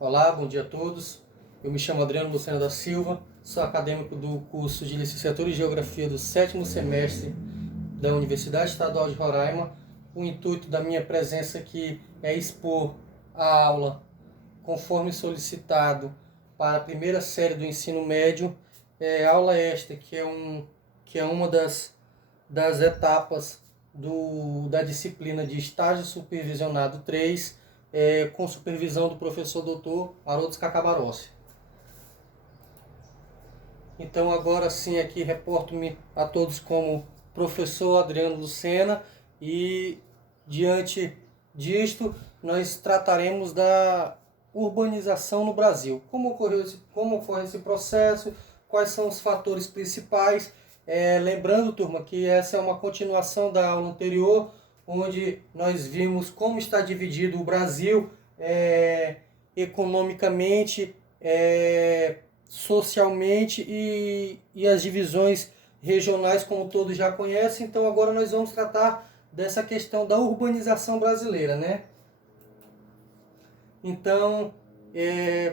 Olá, bom dia a todos. Eu me chamo Adriano Lucena da Silva, sou acadêmico do curso de Licenciatura em Geografia do 7º semestre da Universidade Estadual de Roraima. O intuito da minha presença aqui é expor a aula conforme solicitado para a primeira série do ensino médio. Aula esta que é uma das etapas da disciplina de estágio supervisionado 3, com supervisão do professor Dr. Haroldo Scacabarossi. Então agora sim aqui reporto-me a todos como professor Adriano Lucena e diante disto nós trataremos da urbanização no Brasil. Como ocorre esse processo, quais são os fatores principais. Lembrando, turma, que essa é uma continuação da aula anterior, onde nós vimos como está dividido o Brasil economicamente, socialmente e as divisões regionais, como todos já conhecem. Então agora nós vamos tratar dessa questão da urbanização brasileira, né? Então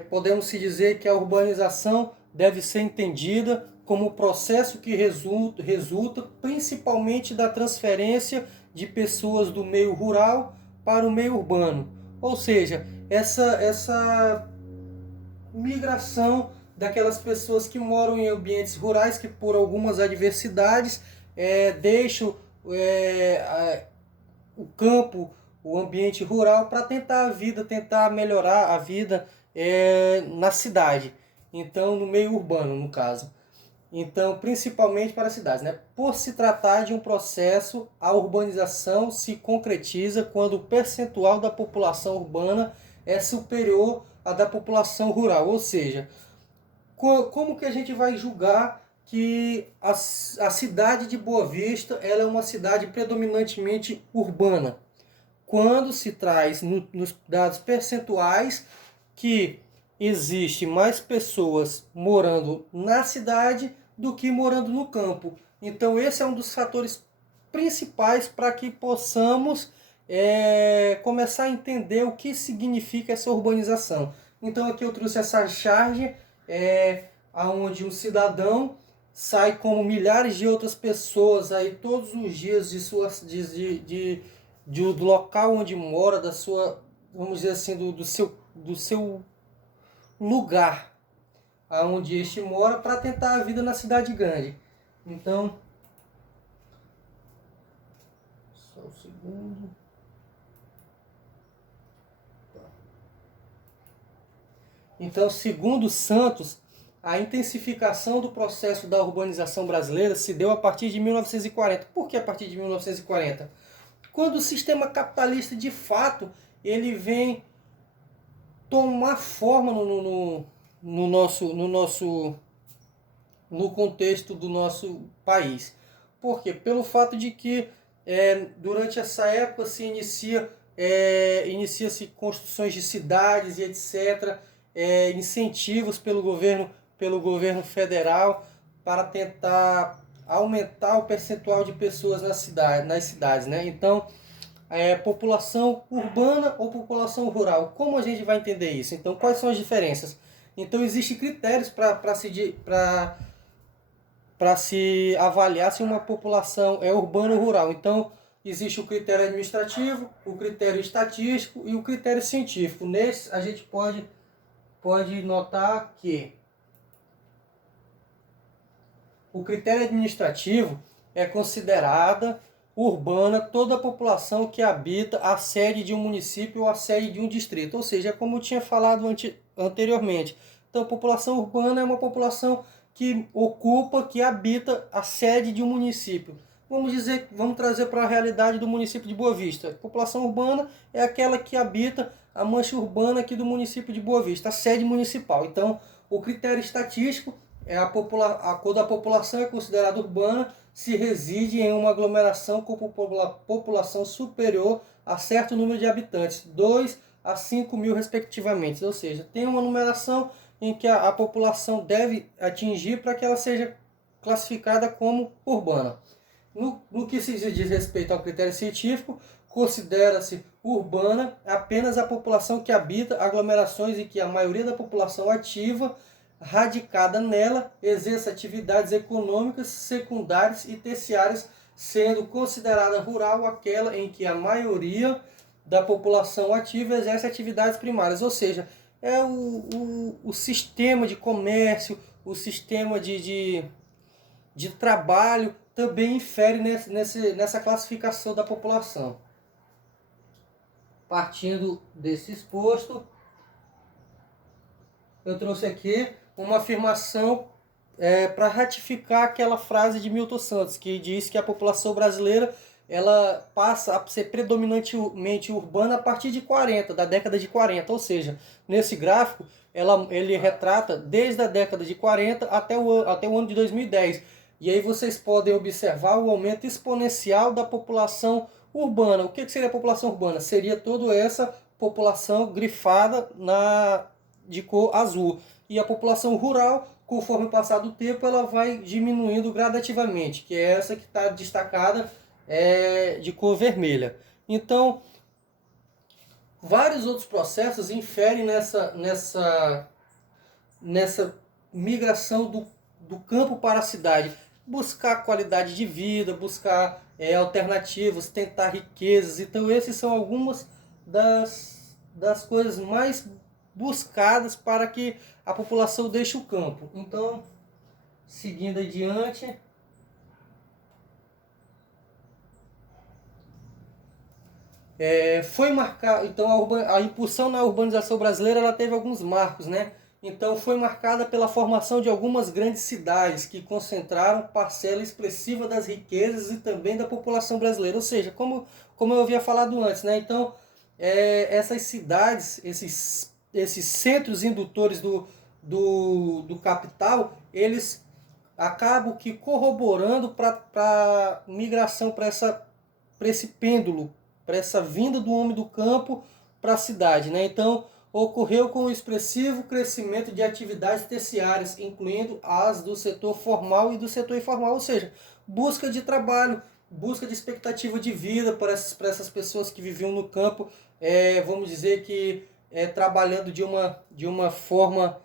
podemos se dizer que a urbanização deve ser entendida como o processo que resulta principalmente da transferência de pessoas do meio rural para o meio urbano. Ou seja, essa migração daquelas pessoas que moram em ambientes rurais, que por algumas adversidades deixam o campo, o ambiente rural, para tentar melhorar a vida na cidade. Então, no meio urbano, no caso. Então, principalmente para as cidades, né? Por se tratar de um processo, a urbanização se concretiza quando o percentual da população urbana é superior à da população rural. Ou seja, como que a gente vai julgar que a cidade de Boa Vista ela é uma cidade predominantemente urbana? Quando se traz nos dados percentuais que existe mais pessoas morando na cidade do que morando no campo. Então esse é um dos fatores principais para que possamos começar a entender o que significa essa urbanização. Então aqui eu trouxe essa charge onde um cidadão sai como milhares de outras pessoas aí todos os dias do local onde mora, da sua, vamos dizer assim, do seu lugar aonde este mora, para tentar a vida na cidade grande. Então, só um segundo. Então, segundo Santos, a intensificação do processo da urbanização brasileira se deu a partir de 1940. Por que a partir de 1940? Quando o sistema capitalista, de fato, ele vem tomar forma no contexto do nosso país. Por quê? Pelo fato de que durante essa época inicia-se construções de cidades e etc., incentivos pelo governo federal para tentar aumentar o percentual de pessoas nas cidades, né? Então, população urbana ou população rural. Como a gente vai entender isso? Então, quais são as diferenças? Então, existem critérios para se avaliar se uma população é urbana ou rural. Então, existe o critério administrativo, o critério estatístico e o critério científico. Nesse, a gente pode notar que o critério administrativo é considerada urbana toda a população que habita a sede de um município ou a sede de um distrito. Ou seja, como eu tinha falado anteriormente. Então, população urbana é uma população que ocupa, que habita a sede de um município. Vamos trazer para a realidade do município de Boa Vista. A população urbana é aquela que habita a mancha urbana aqui do município de Boa Vista, a sede municipal. Então, o critério estatístico quando a população é considerada urbana, se reside em uma aglomeração com população superior a certo número de habitantes, 2 a 5 mil respectivamente. Ou seja, tem uma numeração em que a população deve atingir para que ela seja classificada como urbana. No que se diz respeito ao critério científico, considera-se urbana é apenas a população que habita aglomerações e que a maioria da população ativa, radicada nela, exerce atividades econômicas secundárias e terciárias, sendo considerada rural aquela em que a maioria da população ativa exerce atividades primárias, ou seja, é o sistema de comércio, o sistema de trabalho também infere nessa classificação da população. Partindo desse exposto, eu trouxe aqui uma afirmação para ratificar aquela frase de Milton Santos, que diz que a população brasileira ela passa a ser predominantemente urbana a partir de 40, da década de 40, ou seja, nesse gráfico ele retrata desde a década de 40 até o ano de 2010. E aí vocês podem observar o aumento exponencial da população urbana. O que seria a população urbana? Seria toda essa população grifada de cor azul. E a população rural, conforme o passar do tempo, ela vai diminuindo gradativamente, que é essa que está destacada de cor vermelha. Então, vários outros processos inferem nessa migração do campo para a cidade. Buscar qualidade de vida, buscar alternativas, tentar riquezas. Então, esses são algumas das coisas mais buscadas para que a população deixe o campo. Então, seguindo adiante, foi marcar, então a impulsão na urbanização brasileira ela teve alguns marcos, né? Então foi marcada pela formação de algumas grandes cidades que concentraram parcela expressiva das riquezas e também da população brasileira. Ou seja, como eu havia falado antes, né? Então essas cidades, esses centros indutores do capital, eles acabam que corroborando para a migração, para esse pêndulo, para essa vinda do homem do campo para a cidade, né? Então, ocorreu com o expressivo crescimento de atividades terciárias, incluindo as do setor formal e do setor informal, ou seja, busca de trabalho, busca de expectativa de vida para essas pessoas que viviam no campo, vamos dizer que trabalhando de uma forma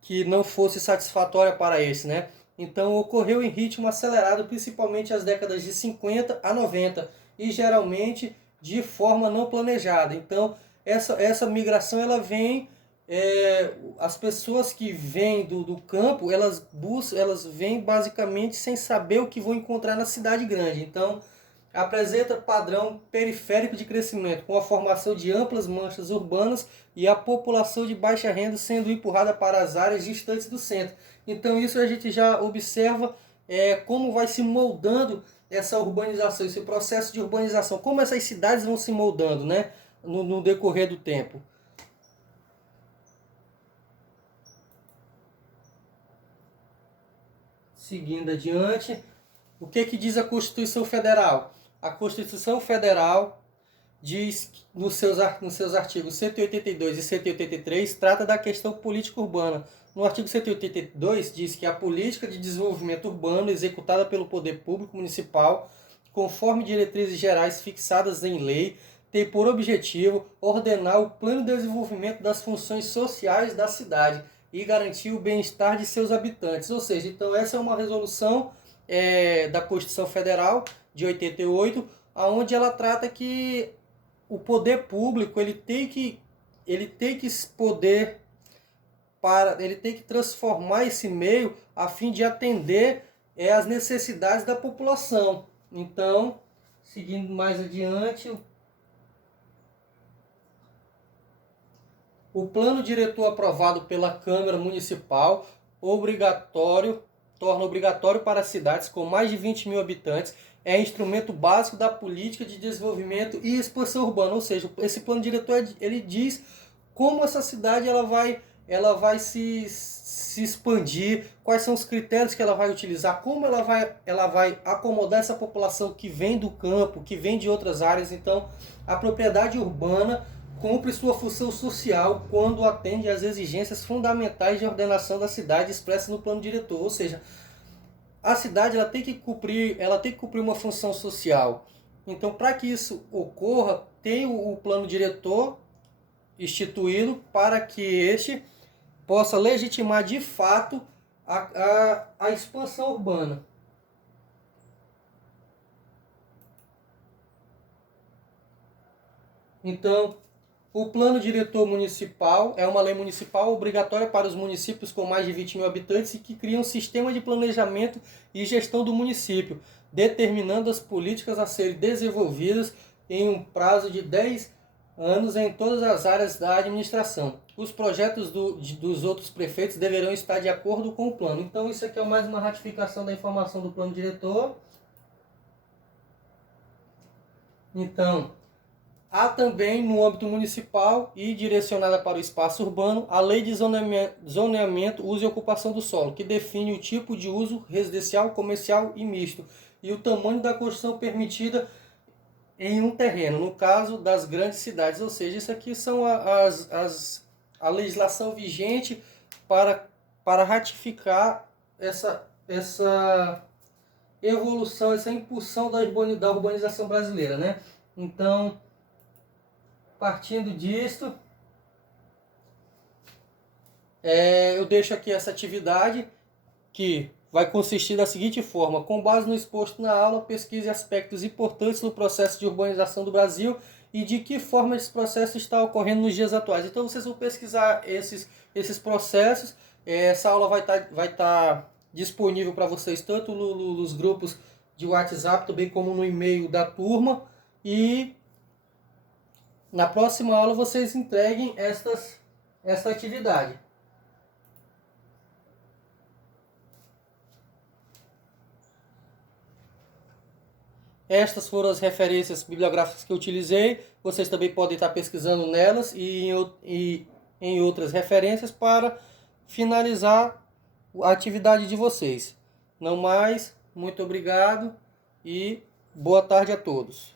que não fosse satisfatória para esse, né? Então ocorreu em ritmo acelerado, principalmente as décadas de 50 a 90, e geralmente de forma não planejada. Então essa migração ela vem, as pessoas que vêm do campo, elas vêm basicamente sem saber o que vão encontrar na cidade grande. Então apresenta padrão periférico de crescimento, com a formação de amplas manchas urbanas e a população de baixa renda sendo empurrada para as áreas distantes do centro. Então isso a gente já observa como vai se moldando essa urbanização, esse processo de urbanização, como essas cidades vão se moldando, né, no decorrer do tempo. Seguindo adiante, o que diz a Constituição Federal? A Constituição Federal diz, nos seus artigos 182 e 183, trata da questão política urbana. No artigo 182 diz que a política de desenvolvimento urbano executada pelo poder público municipal, conforme diretrizes gerais fixadas em lei, tem por objetivo ordenar o plano de desenvolvimento das funções sociais da cidade e garantir o bem-estar de seus habitantes. Ou seja, então essa é uma resolução da Constituição Federal de 88, onde ela trata que o poder público ele tem que transformar esse meio a fim de atender as necessidades da população. Então, seguindo mais adiante, o plano diretor aprovado pela Câmara Municipal torna obrigatório para cidades com mais de 20 mil habitantes, é instrumento básico da política de desenvolvimento e expansão urbana. Ou seja, esse plano diretor ele diz como essa cidade ela vai se expandir, quais são os critérios que ela vai utilizar, como ela vai acomodar essa população que vem do campo, que vem de outras áreas. Então, a propriedade urbana cumpre sua função social quando atende às exigências fundamentais de ordenação da cidade expressas no plano diretor. Ou seja, a cidade ela tem que cumprir uma função social. Então, para que isso ocorra, tem o plano diretor instituído para que este possa legitimar de fato a expansão urbana. Então, o plano diretor municipal é uma lei municipal obrigatória para os municípios com mais de 20 mil habitantes e que cria um sistema de planejamento e gestão do município, determinando as políticas a serem desenvolvidas em um prazo de 10 anos em todas as áreas da administração. Os projetos dos outros prefeitos deverão estar de acordo com o plano. Então, isso aqui é mais uma ratificação da informação do plano diretor. Então, há também, no âmbito municipal e direcionada para o espaço urbano, a Lei de Zoneamento, Uso e Ocupação do Solo, que define o tipo de uso residencial, comercial e misto, e o tamanho da construção permitida em um terreno, no caso das grandes cidades. Ou seja, isso aqui são a legislação vigente para ratificar essa evolução, essa impulsão da urbanização brasileira, né? Então, partindo disto, eu deixo aqui essa atividade que vai consistir da seguinte forma: com base no exposto na aula, pesquise aspectos importantes do processo de urbanização do Brasil e de que forma esse processo está ocorrendo nos dias atuais. Então vocês vão pesquisar esses processos. Essa aula vai estar disponível para vocês tanto nos grupos de WhatsApp, também como no e-mail da turma. E na próxima aula vocês entreguem esta atividade. Estas foram as referências bibliográficas que eu utilizei. Vocês também podem estar pesquisando nelas e em outras referências para finalizar a atividade de vocês. Não mais, muito obrigado e boa tarde a todos.